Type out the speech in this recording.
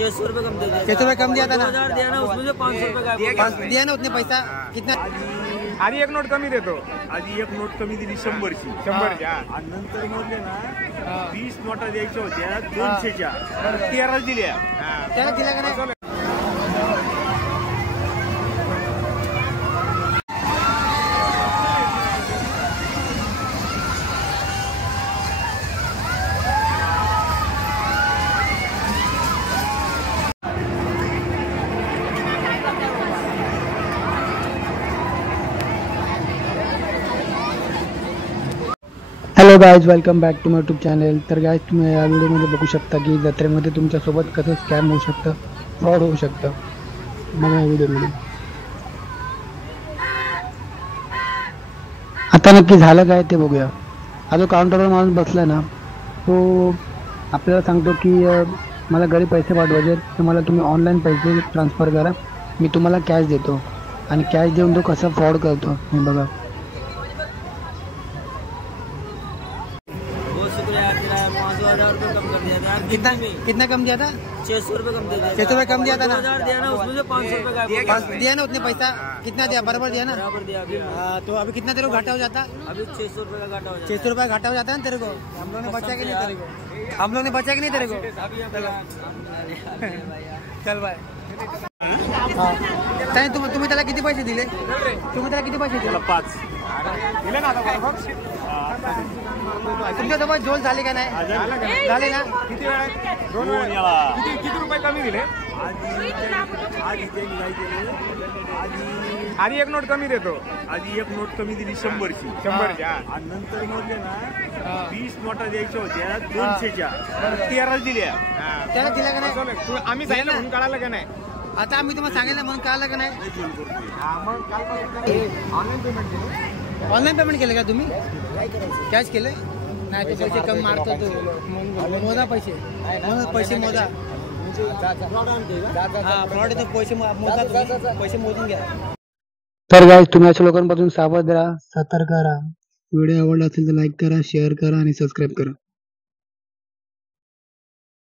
600 रुपये कम दे दिया। 600 रुपये कम दिया था ना, 2000 दिया ना, उसमें से 500 रुपये का दिया ना, उतने पैसा कितना? आधी एक नोट कमी देतो, आधी एक नोट कमी दिली 100ची, 100ची आणि नंतर मोजले ना 20 नोटा द्यायच्या होत्या 200च्या, 13 दिल्या. त्याला दिला का नाही? Hello guys, welcome back to my YouTube channel. तर गाईज, तुम्ही या व्हिडिओमध्ये बघू शकता की जत्रेमध्ये तुमच्यासोबत कसं स्कॅम होऊ शकतं, फ्रॉड होऊ शकतं. मग या व्हिडिओमध्ये आता नक्की झालं काय ते बघूया. हा जो काउंटरवर माणूस बसला ना, तो आपल्याला सांगतो की मला घरी पैसे पाठवायचे, तर मला तुम्ही ऑनलाईन पैसे ट्रान्सफर करा, मी तुम्हाला कॅश देतो. आणि कॅश देऊन तो कसा फ्रॉड करतो हे बघा. कितना कम दिया था? 600 रुपये कम दे दिया। 600 रुपये कम दिया था ना, 2000 दिया ना, उसमें से 500 रुपये का दिया ना, उतने पैसा कितना दिया? बराबर दिया ना, बराबर दिया। तो अभी कितना तेरे को घाटा हो जाता? अभी 600 रुपये का घाटा हो जाता। 600 रुपये घाटा हो जाता है ना तेरे को. हम लोग ने बचा कि नहीं तेरे को? हम लोग ने बचा कि नहीं तेरे को? चल बाय. ताई, तुम्ही त्याला किती पैसे दिले? तुम्ही त्याला किती पैसे दिले? 5 दिले ना. आता बरोबर तुमच्यासोबत जोल झाले का नाही? झाले ना. किती वेळा? 2 वेळा. किती रुपये कमी दिले? आधी एक नोट कमी देतो, आधी एक नोट कमी दिली 100ची, 100ची आणि नंतर मोजले ना 20 नोटा द्यायच्या होत्या 200च्या, 13 दिल्या. त्याला दिला का नाही? आम्ही सांगितलं म्हणून कळालं का नाही? आता आम्ही तुम्हाला सांगितलं म्हणून कळालं का नाही? ऑनलाईन पेमेंट केलं का तुम्ही? कॅश केले नाही? तो पैसे कमी मारतो, तो मोजा पैसे, पैसे मोजा. हा, फ्रॉड आहे तो. पैसे मोजा, पैसे मोजून घ्या. तर गाईज, तुम्ही अशा लोकांपासून सावध राहा, सतर्क राहा. व्हिडिओ आवडला असेल तर लाईक करा, शेअर करा आणि सबस्क्राईब करा.